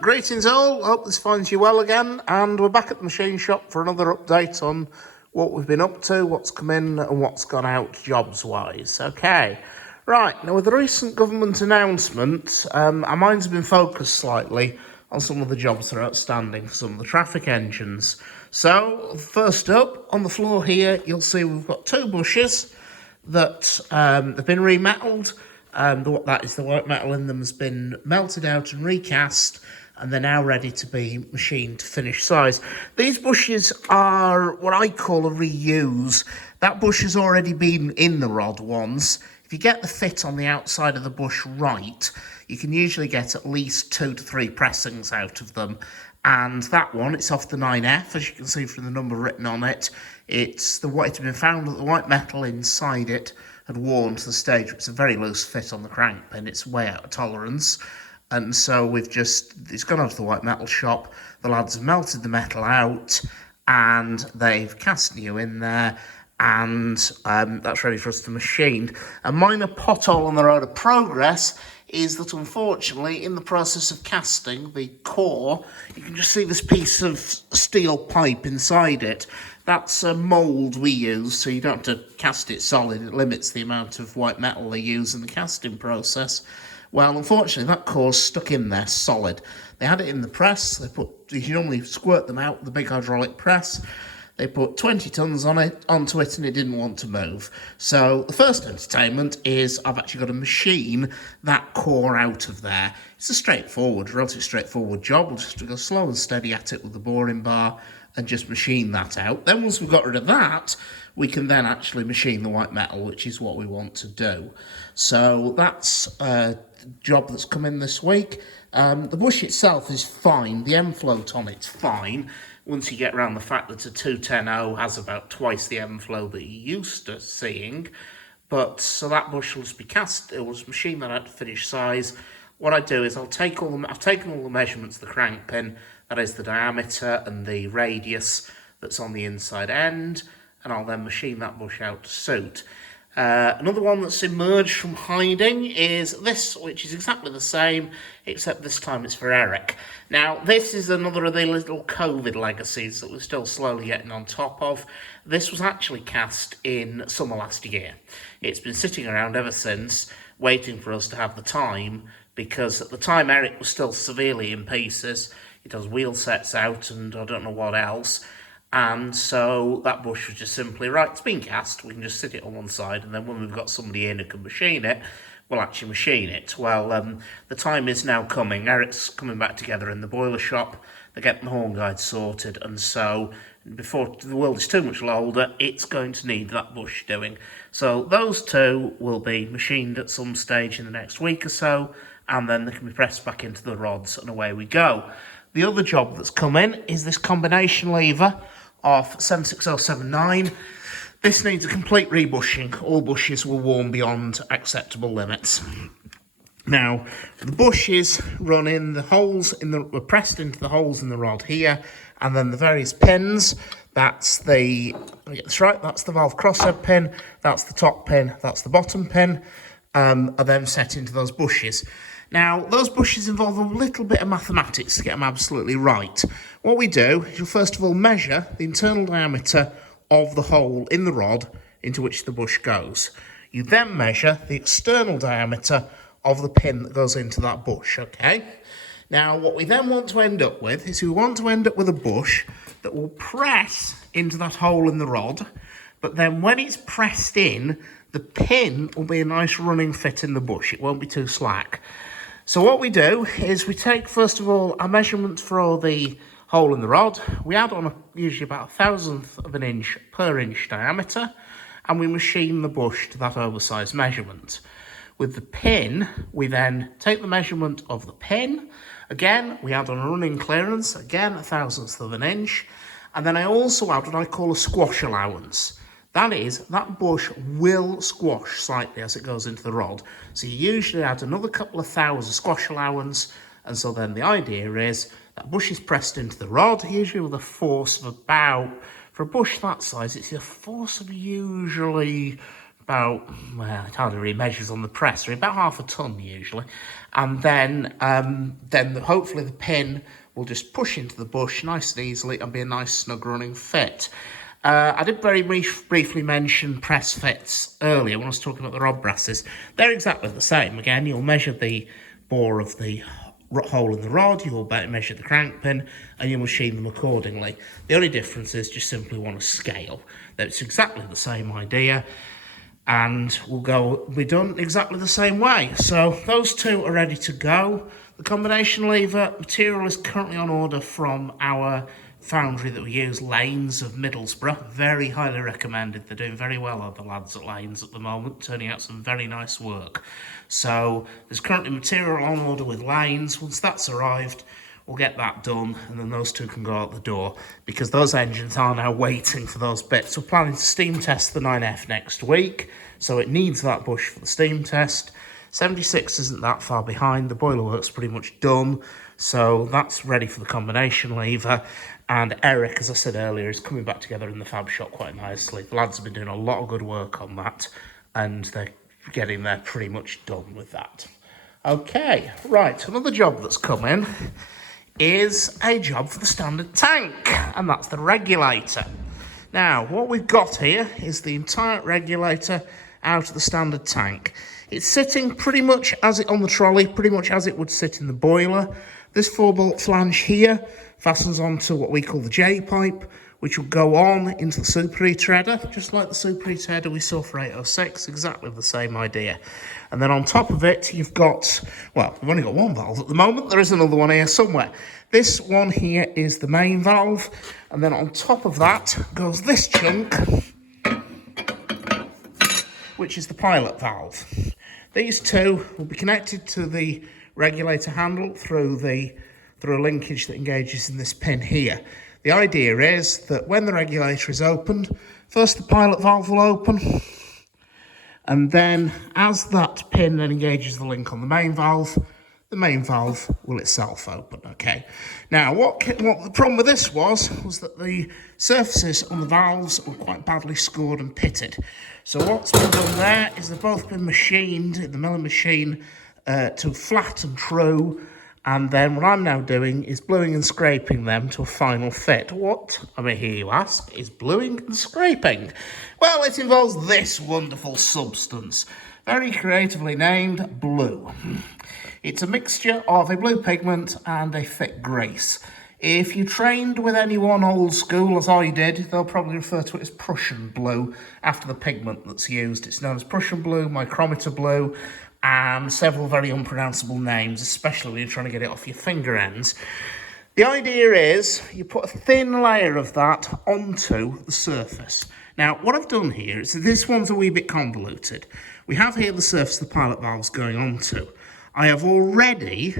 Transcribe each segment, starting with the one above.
Greetings all, hope this finds you well again, and we're back at the machine shop for another update on what we've been up to, what's come in and what's gone out jobs-wise. Okay, right, now with the recent government announcement, our minds have been focused slightly on some of the jobs that are outstanding for some of the traffic engines. So, first up, on the floor here, you'll see we've got two bushes that have been remetalled. That is, the white metal in them has been melted out and recast, and they're now ready to be machined to finished size. These bushes are what I call a reuse. That bush has already been in the rod once. If you get the fit on the outside of the bush right, you can usually get at least 2 to 3 pressings out of them. And that one, it's off the 9F, as you can see from the number written on it. It's been found that the white metal inside it had worn to the stage where it's a very loose fit on the crank pin. It's way out of tolerance. And so it's gone over to the white metal shop. The lads have melted the metal out and they've cast new in there. And that's ready for us to machine. A minor pothole on the road of progress is that, unfortunately, in the process of casting the core, you can just see this piece of steel pipe inside it. That's a mould we use, so you don't have to cast it solid. It limits the amount of white metal they use in the casting process. Well, unfortunately, that core's stuck in there solid. They had it in the press. You normally squirt them out with the big hydraulic press. They put 20 tons onto it and it didn't want to move. So the first entertainment is I've actually got to machine that core out of there. It's a relatively straightforward job. We'll just go slow and steady at it with the boring bar and just machine that out. Then once we've got rid of that, we can then actually machine the white metal, which is what we want to do. So that's a job that's come in this week. The bush itself is fine. The end float on it's fine. Once you get around the fact that a 210.0 has about twice the end flow that you're used to seeing. So that bush will just be cast, it will just machine that out to finished size. What I do is I've taken all the measurements of the crank pin, that is the diameter and the radius that's on the inside end, and I'll then machine that bush out to suit. Another one that's emerged from hiding is this, which is exactly the same, except this time it's for Eric. Now, this is another of the little COVID legacies that we're still slowly getting on top of. This was actually cast in summer last year. It's been sitting around ever since, waiting for us to have the time, because at the time Eric was still severely in pieces. He does wheel sets out and I don't know what else. And so that bush was just simply, right, it's been cast, we can just sit it on one side, and then when we've got somebody in who can machine it, we'll actually machine it. Well, the time is now coming. Eric's coming back together in the boiler shop. They're getting the horn guide sorted, and so before the world is too much older, it's going to need that bush doing. So those two will be machined at some stage in the next week or so, and then they can be pressed back into the rods, and away we go. The other job that's come in is this combination lever of 76079. This needs a complete rebushing. All bushes were worn beyond acceptable limits. Now, the bushes run in the holes were pressed into the holes in the rod here, and then the various pins. That's the valve crosshead pin, that's the top pin, that's the bottom pin, are then set into those bushes. Now, those bushes involve a little bit of mathematics to get them absolutely right. What we do is you'll first of all measure the internal diameter of the hole in the rod into which the bush goes. You then measure the external diameter of the pin that goes into that bush, okay? Now, what we then want to end up with is we want to end up with a bush that will press into that hole in the rod, but then when it's pressed in, the pin will be a nice running fit in the bush. It won't be too slack. So what we do is we take, first of all, our measurement for the hole in the rod. We add on usually about 1/1000 of an inch per inch diameter, and we machine the bush to that oversized measurement. With the pin, we then take the measurement of the pin. Again, we add on a running clearance, again 1/1000 of an inch, and then I also add what I call a squash allowance. That is, that bush will squash slightly as it goes into the rod. So you usually add another couple of thousand squash allowance, and so then the idea is that bush is pressed into the rod, usually with a force of about, for a bush that size, it's a force of usually about, well, it hardly really measures on the presser, about half a tonne usually. And then hopefully the pin will just push into the bush nice and easily and be a nice snug running fit. I did very briefly mention press fits earlier when I was talking about the rod brasses. They're exactly the same. Again, you'll measure the bore of the hole in the rod, you'll measure the crank pin, and you'll machine them accordingly. The only difference is just simply want to scale. It's exactly the same idea, and will be done exactly the same way. So those two are ready to go. The combination lever material is currently on order from our foundry that we use, Lanes of Middlesbrough. Very highly recommended. They're doing very well, are the lads at Lanes at the moment, turning out some very nice work. So there's currently material on order with Lanes. Once that's arrived, we'll get that done, and then those two can go out the door, because those engines are now waiting for those bits. We're planning to steam test the 9F next week, so it needs that bush for the steam test. 76 isn't that far behind. The boiler work's pretty much done, so that's ready for the combination lever. And Eric, as I said earlier, is coming back together in the fab shop quite nicely. The lads have been doing a lot of good work on that, and they're getting there pretty much done with that. Okay, right, another job that's come in is a job for the standard tank, and that's the regulator. Now, what we've got here is the entire regulator out of the standard tank. It's sitting pretty much as it on the trolley, pretty much as it would sit in the boiler. This 4-bolt flange here fastens onto what we call the J-pipe, which will go on into the superheater header, just like the superheater header we saw for 806, exactly the same idea. And then on top of it, you've got, well, we've only got one valve at the moment. There is another one here somewhere. This one here is the main valve, and then on top of that goes this chunk, which is the pilot valve. These two will be connected to the regulator handle through a linkage that engages in this pin here. The idea is that when the regulator is opened, first the pilot valve will open, and then as that pin then engages the link on the main valve will itself open, okay? Now, what the problem with this was that the surfaces on the valves were quite badly scored and pitted. So what's been done there is they've both been machined in the milling machine to flat and true, and then what I'm now doing is bluing and scraping them to a final fit. What, I mean, here you ask, is bluing and scraping? Well, it involves this wonderful substance, very creatively named blue. It's a mixture of a blue pigment and a thick grease. If you trained with anyone old school, as I did, they'll probably refer to it as Prussian blue after the pigment that's used. It's known as Prussian blue, micrometer blue, and several very unpronounceable names, especially when you're trying to get it off your finger ends. The idea is you put a thin layer of that onto the surface. Now, what I've done here is this one's a wee bit convoluted. We have here the surface the pilot valve's going onto. I have already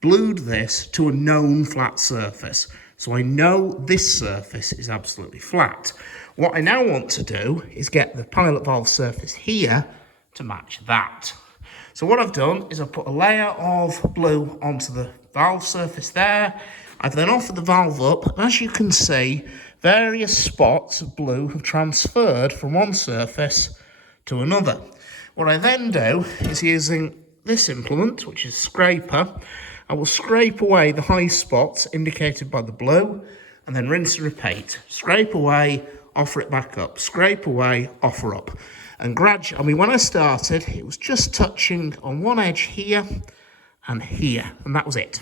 blued this to a known flat surface, so I know this surface is absolutely flat. What I now want to do is get the pilot valve surface here to match that. So what I've done is I've put a layer of blue onto the valve surface there. I've then offered the valve up, and as you can see, various spots of blue have transferred from one surface to another. What I then do is, using this implement, which is a scraper, I will scrape away the high spots indicated by the blue, and then rinse and repeat. Scrape away, offer it back up. Scrape away, offer up. And gradually, I mean, when I started, it was just touching on one edge here and here, and that was it.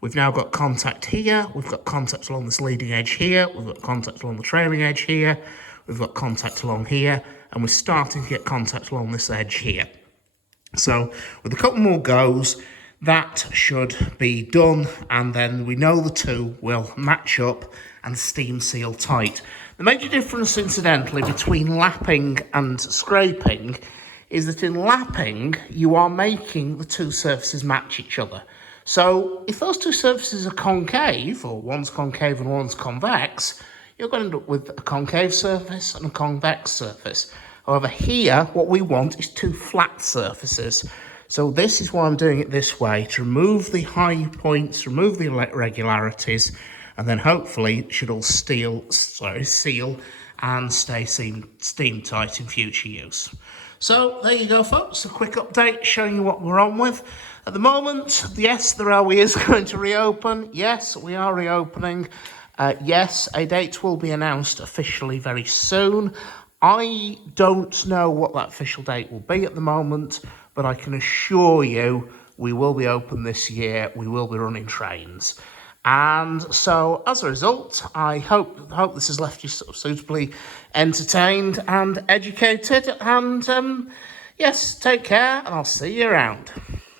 We've now got contact here, we've got contact along this leading edge here, we've got contact along the trailing edge here, we've got contact along here, and we're starting to get contact along this edge here. So with a couple more goes, that should be done, and then we know the two will match up and steam seal tight. The major difference, incidentally, between lapping and scraping is that in lapping, you are making the two surfaces match each other. So if those two surfaces are concave, or one's concave and one's convex, you're going to end up with a concave surface and a convex surface. However, here, what we want is two flat surfaces. So this is why I'm doing it this way, to remove the high points, remove the irregularities, and then hopefully it should all seal and stay steam tight in future use. So there you go, folks, a quick update showing you what we're on with. At the moment, yes, the railway is going to reopen. Yes, we are reopening. Yes, a date will be announced officially very soon. I don't know what that official date will be at the moment, but I can assure you we will be open this year. We will be running trains. And so, as a result, I hope this has left you sort of suitably entertained and educated. And yes, take care, and I'll see you around.